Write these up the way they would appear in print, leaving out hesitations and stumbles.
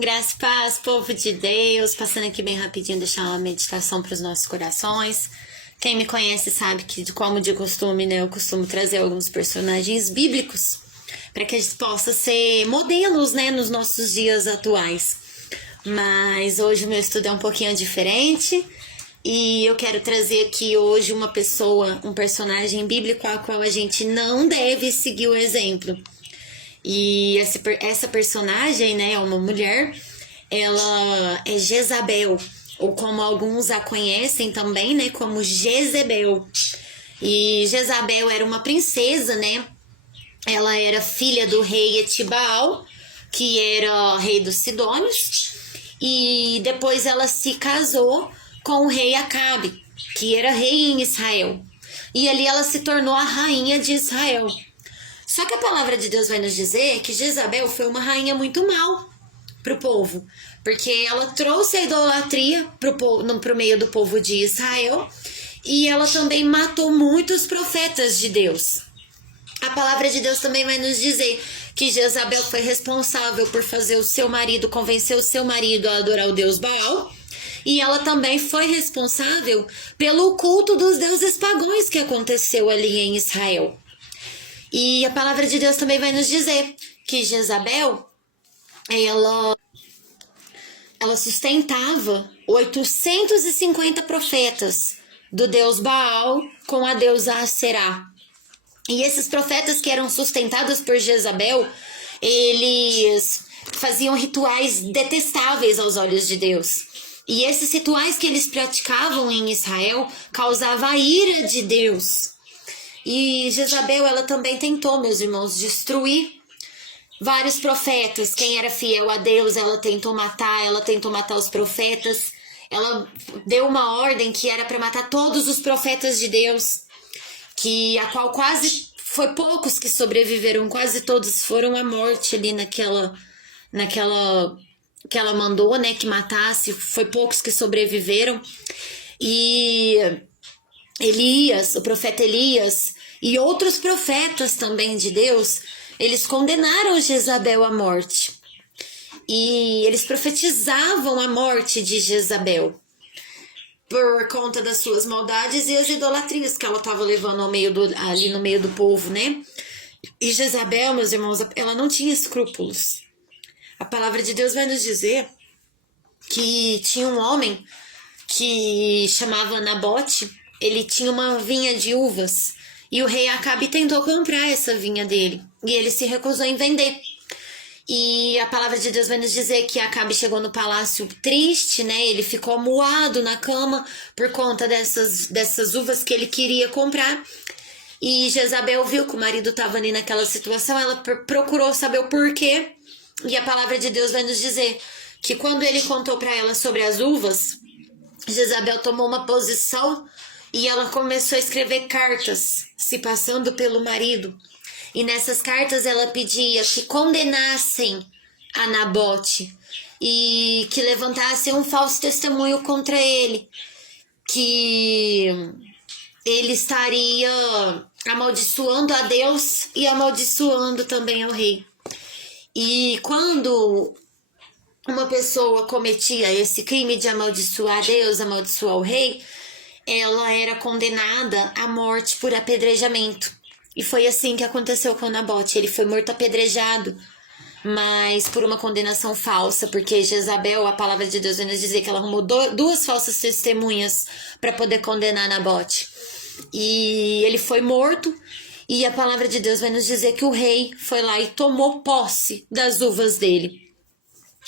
Graça e paz, povo de Deus, passando aqui bem rapidinho, deixar uma meditação para os nossos corações. Quem me conhece sabe que, como de costume, né, eu costumo trazer alguns personagens bíblicos para que a gente possa ser modelos, né, nos nossos dias atuais. Mas hoje o meu estudo é um pouquinho diferente e eu quero trazer aqui hoje uma pessoa, um personagem bíblico a qual a gente não deve seguir o exemplo. E essa personagem, né, é uma mulher, ela é Jezabel, ou como alguns a conhecem também, né, como Jezebel. E Jezabel era uma princesa, né, ela era filha do rei Etibaal, que era rei dos Sidônios, e depois ela se casou com o rei Acabe, que era rei em Israel. E ali ela se tornou a rainha de Israel. Só que a palavra de Deus vai nos dizer que Jezabel foi uma rainha muito mal para o povo, porque ela trouxe a idolatria para o meio do povo de Israel e ela também matou muitos profetas de Deus. A palavra de Deus também vai nos dizer que Jezabel foi responsável por fazer o seu marido, convencer o seu marido a adorar o deus Baal, e ela também foi responsável pelo culto dos deuses pagãos que aconteceu ali em Israel. E a palavra de Deus também vai nos dizer que Jezabel, ela sustentava 850 profetas do deus Baal com a deusa Aserá. E esses profetas que eram sustentados por Jezabel, eles faziam rituais detestáveis aos olhos de Deus. E esses rituais que eles praticavam em Israel causavam a ira de Deus. E Jezabel, ela também tentou, meus irmãos, destruir vários profetas. Quem era fiel a Deus, ela tentou matar os profetas. Ela deu uma ordem que era para matar todos os profetas de Deus, a qual quase foi poucos que sobreviveram, quase todos foram à morte ali naquela que ela mandou, né, que matasse, foi poucos que sobreviveram. E Elias, o profeta Elias e outros profetas também de Deus, eles condenaram Jezabel à morte. E eles profetizavam a morte de Jezabel por conta das suas maldades e as idolatrias que ela estava levando ali no meio do povo, né? E Jezabel, meus irmãos, ela não tinha escrúpulos. A palavra de Deus vai nos dizer que tinha um homem que chamava Nabote. Ele tinha uma vinha de uvas e o rei Acabe tentou comprar essa vinha dele e ele se recusou em vender. E a palavra de Deus vai nos dizer que Acabe chegou no palácio triste, né? Ele ficou amuado na cama por conta dessas uvas que ele queria comprar. E Jezabel viu que o marido estava ali naquela situação, ela procurou saber o porquê. E a palavra de Deus vai nos dizer que quando ele contou para ela sobre as uvas, Jezabel tomou uma posição e ela começou a escrever cartas, se passando pelo marido. E nessas cartas ela pedia que condenassem a Nabote e que levantassem um falso testemunho contra ele, que ele estaria amaldiçoando a Deus e amaldiçoando também ao rei. E quando uma pessoa cometia esse crime de amaldiçoar a Deus, amaldiçoar o rei, ela era condenada à morte por apedrejamento. E foi assim que aconteceu com Nabote. Ele foi morto apedrejado, mas por uma condenação falsa, porque Jezabel, a palavra de Deus vai nos dizer que ela arrumou duas falsas testemunhas para poder condenar Nabote. E ele foi morto, e a palavra de Deus vai nos dizer que o rei foi lá e tomou posse das uvas dele.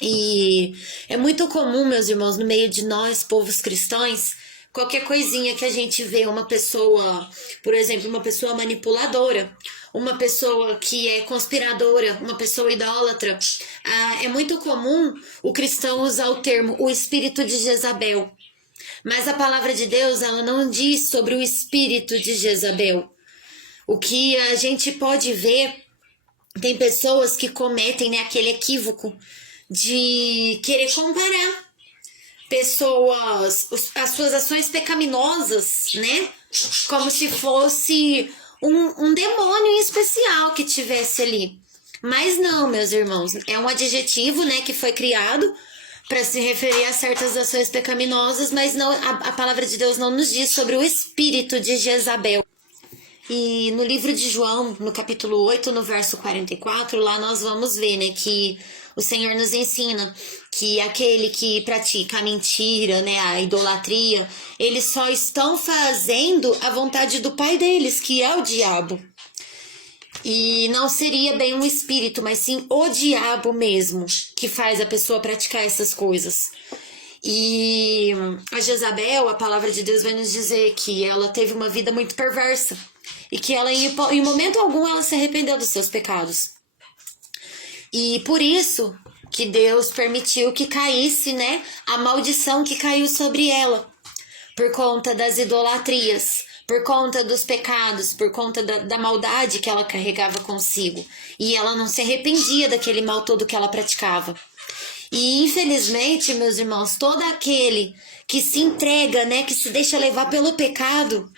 E é muito comum, meus irmãos, no meio de nós, povos cristãos, qualquer coisinha que a gente vê uma pessoa, por exemplo, uma pessoa manipuladora, uma pessoa que é conspiradora, uma pessoa idólatra, é muito comum o cristão usar o termo o espírito de Jezabel. Mas a palavra de Deus, ela não diz sobre o espírito de Jezabel. O que a gente pode ver, tem pessoas que cometem, né, aquele equívoco de querer comparar as suas ações pecaminosas, né? Como se fosse um demônio em especial que tivesse ali. Mas não, meus irmãos, é um adjetivo, né, que foi criado para se referir a certas ações pecaminosas, mas não, a palavra de Deus não nos diz sobre o espírito de Jezabel. E no livro de João, no capítulo 8, no verso 44, lá nós vamos ver, né, que o Senhor nos ensina que aquele que pratica a mentira, né, a idolatria, eles só estão fazendo a vontade do pai deles, que é o diabo. E não seria bem um espírito, mas sim o diabo mesmo, que faz a pessoa praticar essas coisas. E a Jezabel, a palavra de Deus vai nos dizer que ela teve uma vida muito perversa. E que ela, em momento algum, ela se arrependeu dos seus pecados. E por isso que Deus permitiu que caísse, né, a maldição que caiu sobre ela. Por conta das idolatrias, por conta dos pecados, por conta da maldade que ela carregava consigo. E ela não se arrependia daquele mal todo que ela praticava. E infelizmente, meus irmãos, todo aquele que se entrega, né, que se deixa levar pelo pecado,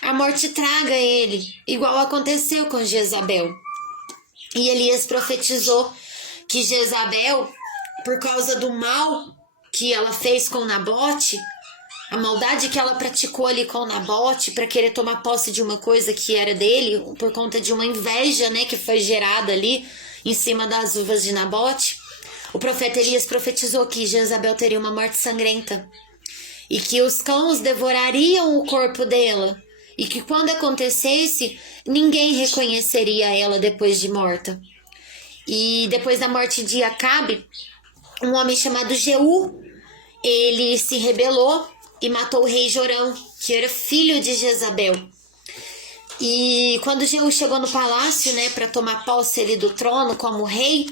a morte traga ele, igual aconteceu com Jezabel. E Elias profetizou que Jezabel, por causa do mal que ela fez com Nabote, a maldade que ela praticou ali com Nabote para querer tomar posse de uma coisa que era dele, por conta de uma inveja, né, que foi gerada ali em cima das uvas de Nabote, o profeta Elias profetizou que Jezabel teria uma morte sangrenta e que os cães devorariam o corpo dela. E que quando acontecesse, ninguém reconheceria ela depois de morta. E depois da morte de Acabe, um homem chamado Jeú, ele se rebelou e matou o rei Jorão, que era filho de Jezabel. E quando Jeú chegou no palácio, né, para tomar posse ali do trono como rei,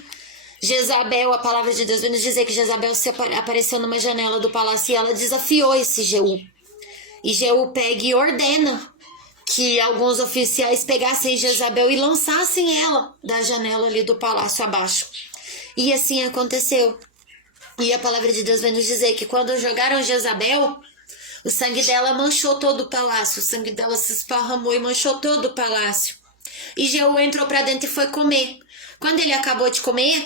Jezabel, a palavra de Deus vai nos dizer que Jezabel apareceu numa janela do palácio e ela desafiou esse Jeú. E Jeú pega e ordena que alguns oficiais pegassem Jezabel e lançassem ela da janela ali do palácio abaixo. E assim aconteceu. E a palavra de Deus vai nos dizer que quando jogaram Jezabel, o sangue dela manchou todo o palácio. O sangue dela se esparramou e manchou todo o palácio. E Jeú entrou para dentro e foi comer. Quando ele acabou de comer,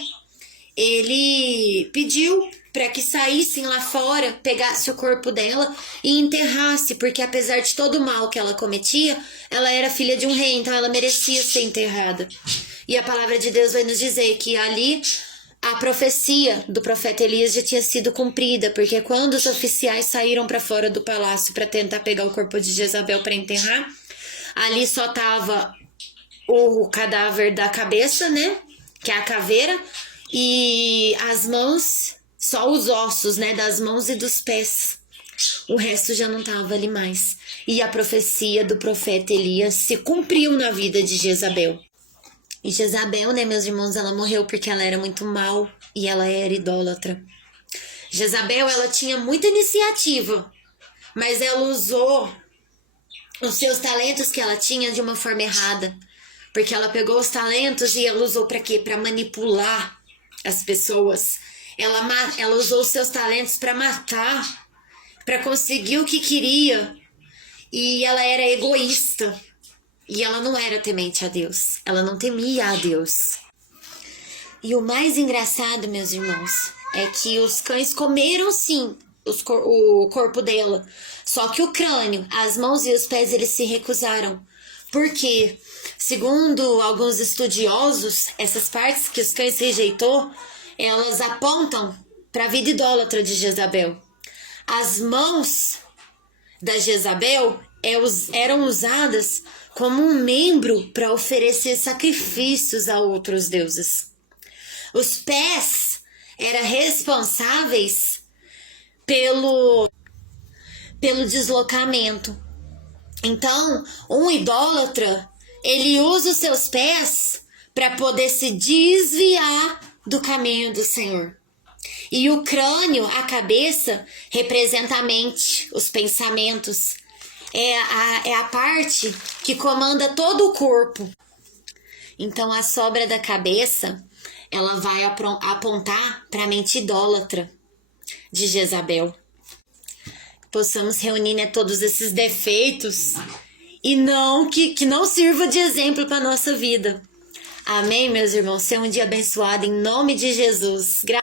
ele pediu para que saíssem lá fora, pegasse o corpo dela e enterrasse, porque apesar de todo o mal que ela cometia, ela era filha de um rei, então ela merecia ser enterrada. E a palavra de Deus vai nos dizer que ali a profecia do profeta Elias já tinha sido cumprida, porque quando os oficiais saíram para fora do palácio para tentar pegar o corpo de Jezabel para enterrar, ali só tava o cadáver da cabeça, né, que é a caveira, e as mãos, só os ossos, né, das mãos e dos pés. O resto já não estava ali mais. E a profecia do profeta Elias se cumpriu na vida de Jezabel. E Jezabel, né, meus irmãos, ela morreu porque ela era muito mal e ela era idólatra. Jezabel, ela tinha muita iniciativa, mas ela usou os seus talentos que ela tinha de uma forma errada. Porque ela pegou os talentos e ela usou para quê? Para manipular as pessoas. Ela usou os seus talentos para matar, para conseguir o que queria. E ela era egoísta. E ela não era temente a Deus. Ela não temia a Deus. E o mais engraçado, meus irmãos, é que os cães comeram sim o corpo dela. Só que o crânio, as mãos e os pés, eles se recusaram. Porque, segundo alguns estudiosos, essas partes que os cães rejeitou, elas apontam para a vida idólatra de Jezabel. As mãos da Jezabel eram usadas como um membro para oferecer sacrifícios a outros deuses. Os pés eram responsáveis pelo deslocamento. Então, um idólatra, ele usa os seus pés para poder se desviar do caminho do Senhor. E o crânio, a cabeça, representa a mente, os pensamentos. É a parte que comanda todo o corpo. Então, a sobra da cabeça, ela vai apontar para a mente idólatra de Jezabel. Possamos reunir, né, todos esses defeitos e não que não sirva de exemplo para nossa vida. Amém, meus irmãos? Tenham um dia abençoado em nome de Jesus. Graças